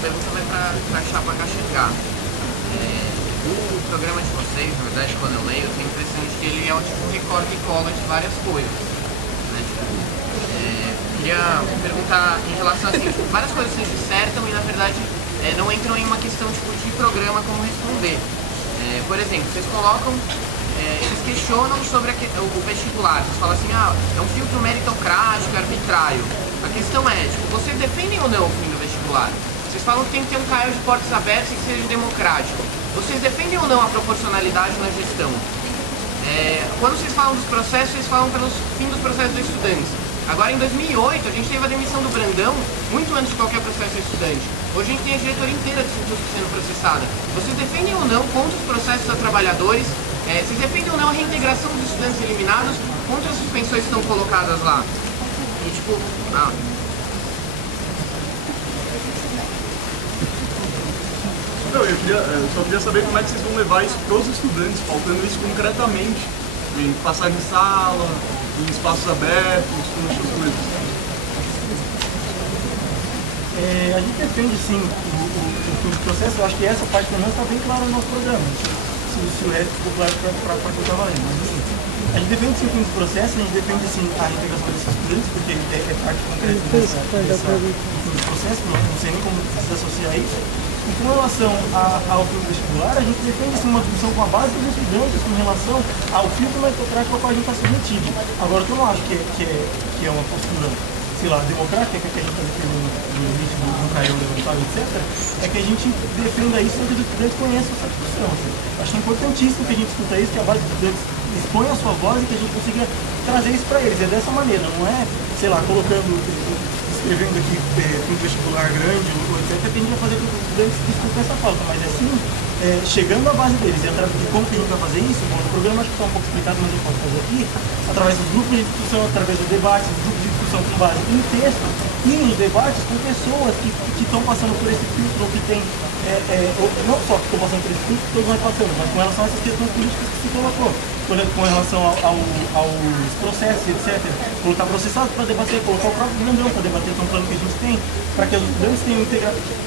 pergunta vai para a Chapa Caxangá. O programa de vocês, na verdade, quando eu leio, eu tenho a impressão de que ele é um tipo recorte e cola de várias coisas. Né? Queria perguntar em relação a assim, várias coisas vocês dissertam e, na verdade, não entram em uma questão tipo, de programa como responder. Por exemplo, vocês colocam, eles questionam sobre o vestibular. Vocês falam assim, é um filtro meritocrático, arbitrário. A questão é, tipo, vocês defendem ou não o fim do vestibular? Vocês falam que tem que ter um CAEU de portas abertas e que seja democrático. Vocês defendem ou não a proporcionalidade na gestão? Quando vocês falam dos processos, vocês falam pelo fim dos processos dos estudantes. Agora, em 2008, a gente teve a demissão do Brandão muito antes de qualquer processo estudante. Hoje a gente tem a diretoria inteira de Sintusco sendo processada. Vocês defendem ou não contra os processos a trabalhadores? Vocês defendem ou não a reintegração dos estudantes eliminados contra as suspensões que estão colocadas lá? E tipo... Não, eu só queria saber como é que vocês vão levar isso para os estudantes, faltando isso concretamente, em passar de sala, em espaços abertos, com essas coisas. A gente defende sim o processo, eu acho que essa parte pelo menos está bem clara no nosso programa. Se o resto ficou claro para contar valendo. Mas assim, a gente defende sim o fim do processo, a gente defende sim a integração desses estudantes, porque é parte concreta do processo, não sei nem como se associar a isso. E com relação ao filtro vestibular, a gente defende assim, uma discussão com a base dos estudantes com relação ao filtro meritocrático ao qual a gente está submetido. Agora, o que eu não acho que é uma postura, sei lá, democrática, que a gente está defendendo no início do CAEU levantado, etc., é que a gente defenda isso e que os estudantes conheçam essa discussão. Assim. Acho que é importantíssimo que a gente escuta isso, que a base dos estudantes exponha a sua voz e que a gente consiga trazer isso para eles. É dessa maneira, não é, sei lá, escrevendo aqui um vestibular grande, etc., que a gente vai fazer com que os estudantes discutam essa pauta, mas é sim chegando à base deles. E como que a gente vai fazer isso? Bom, no programa acho que está um pouco explicado, mas eu posso fazer aqui, através dos grupos de discussão, através dos debates, dos grupos de discussão com base em texto e em debates com pessoas que estão passando por esse filtro, ou que tem, não só que estão passando por esse filtro, que todos nós passamos, mas com relação a essas questões políticas que se colocou, com relação aos processos, etc. Colocar processados para debater, colocar o próprio Brandão para debater, que é um plano que a gente tem, para que os estudantes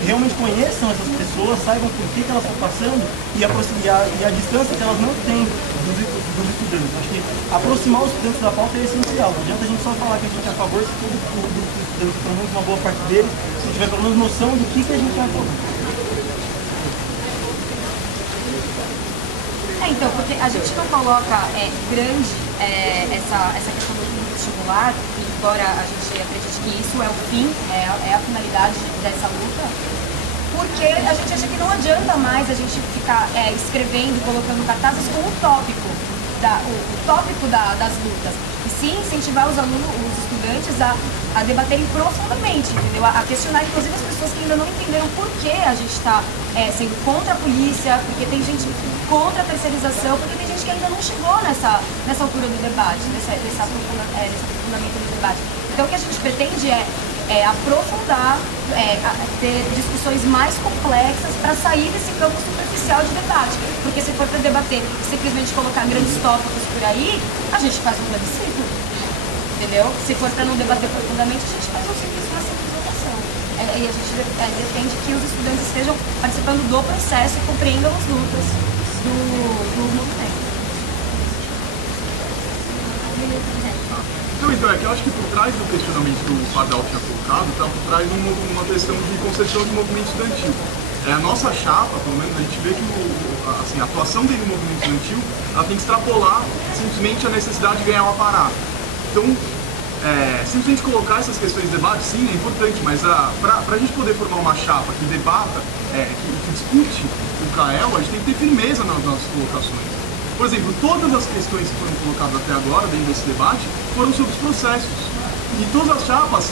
realmente conheçam essas pessoas, saibam por que elas estão passando e a distância que elas não têm dos estudantes. Acho que aproximar os estudantes da pauta é essencial. Não adianta a gente só falar que a gente é a favor se todo o grupo de estudantes, pelo menos uma boa parte deles, se tiver pelo menos noção do que a gente vai fazer. Então, porque a gente não coloca grande essa questão do fim vestibular, embora a gente acredite que isso é o fim, é a finalidade dessa luta, porque a gente acha que não adianta mais a gente ficar escrevendo, colocando cartazes com o tópico das lutas, e sim incentivar os alunos, os estudantes a debaterem profundamente, entendeu? A questionar, inclusive, as pessoas que ainda não entenderam por que a gente está sendo contra a polícia, porque tem gente contra a terceirização, porque tem gente que ainda não chegou nessa altura do debate, nesse aprofundamento do debate. Então, o que a gente pretende é aprofundar, ter discussões mais complexas para sair desse campo superficial de debate. Porque se for para debater e simplesmente colocar grandes tópicos por aí, a gente faz um plebiscito, entendeu? Se for para não debater profundamente, a gente faz uma simples votação. E a gente defende que os estudantes estejam participando do processo e compreendam as lutas do movimento. Então, é que eu acho que por trás do questionamento que o Pardal tinha colocado, está por trás uma questão de concepção de movimento estudantil. A nossa chapa, pelo menos, a gente vê que a atuação dele no movimento estudantil, ela tem que extrapolar simplesmente a necessidade de ganhar uma parada. Então, simplesmente colocar essas questões de debate, sim, é importante, mas para a gente poder formar uma chapa que debata, que discute o CAEU, a gente tem que ter firmeza nas nossas colocações. Por exemplo, todas as questões que foram colocadas até agora, dentro desse debate, foram sobre os processos. E todas as chapas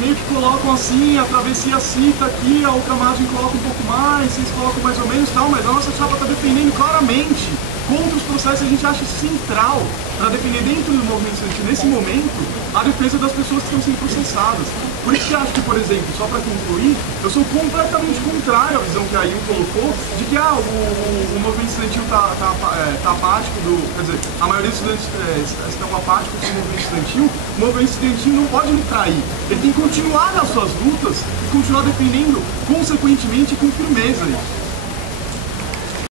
meio que colocam assim, a travessia cita aqui, a outra margem coloca um pouco mais, vocês colocam mais ou menos tal, mas a nossa chapa está defendendo claramente contra os processos. A gente acha central para defender dentro do movimento estudantil, nesse momento, a defesa das pessoas que estão sendo processadas. Por isso que eu acho que, por exemplo, só para concluir, eu sou completamente contrário à visão que a Il colocou de que o movimento estudantil tá apático, quer dizer, a maioria dos estudantes estão apáticos com o movimento estudantil. O movimento estudantil não pode me trair, ele tem que continuar nas suas lutas e continuar defendendo consequentemente e com firmeza isso.